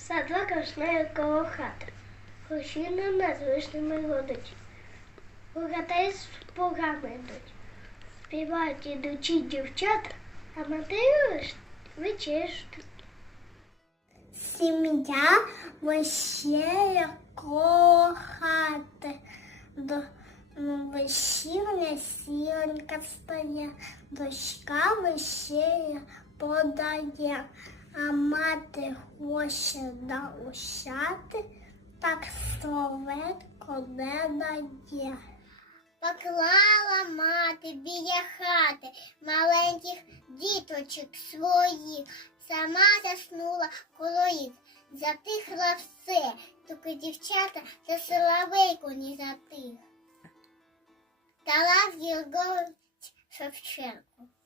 Садок росне коло хати. Хлощина над вишнями годить. Богатей з богами йдуть. Співають ідучі дівчата, а матері вечерять. Сім'я весілля коло хати. До ну, весілля сіленька стає, дочка весілля подає, а мати хоче наущати, так словетко не дає. Поклала мати біля хати маленьких діточок своїх, сама заснула коло їх, затихла все, тільки дівчата за соловейку не затих. Тарас Григорович Шевченко.